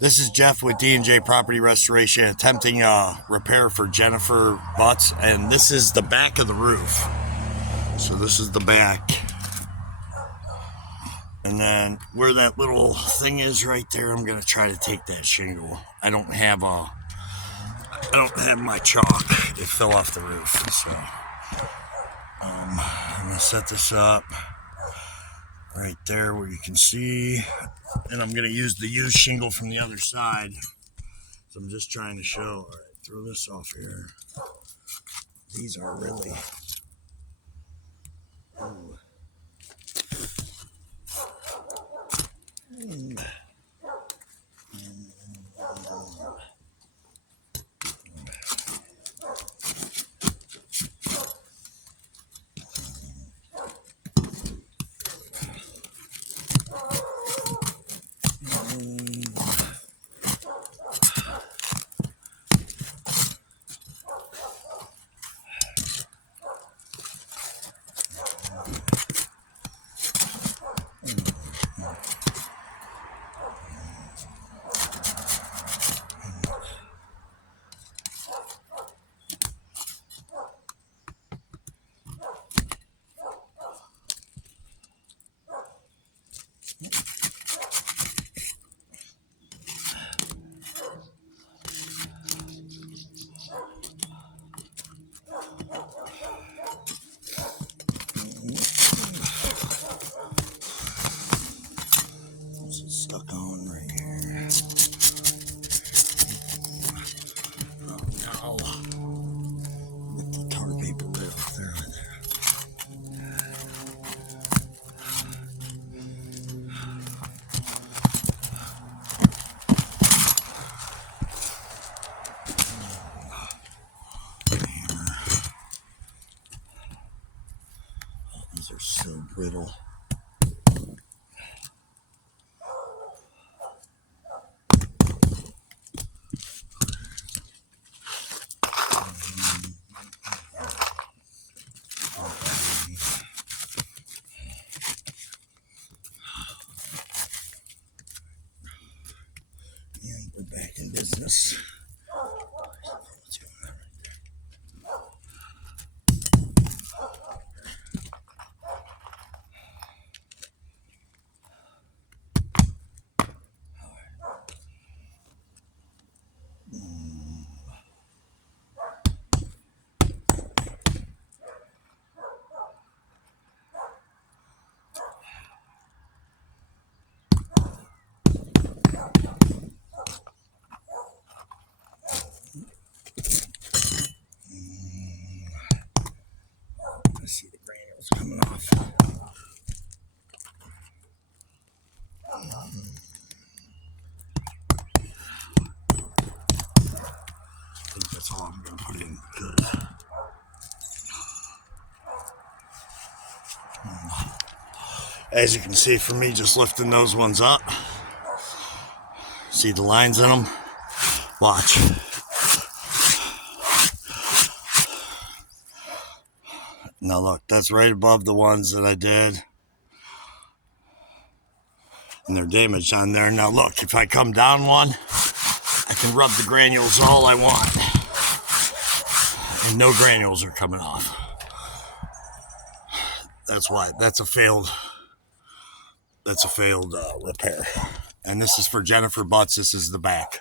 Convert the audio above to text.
This is Jeff with D&J Property Restoration, attempting a repair for Jennifer Butts, and this is the back of the roof. So this is the back, and then where that little thing is right there, I'm gonna try to take that shingle. I don't have my chalk. It fell off the roof, so I'm gonna set this up right there where you can see, and I'm gonna use the used shingle from the other side. So I'm just trying to show. All right, throw this off here. These are really. Ooh. Stuck on right here. Oh no. Get the tar paper right off there. Oh, these are so brittle. And we're back in business. I see the granules coming off. I think that's all I'm going to put in because as you can see from me just lifting those ones up, see the lines in them? Watch. Now look, that's right above the ones that I did. And they're damaged on there. Now look, if I come down one, I can rub the granules all I want. And no granules are coming off. That's why. That's a failed repair. And this is for Jennifer Butts. This is the back.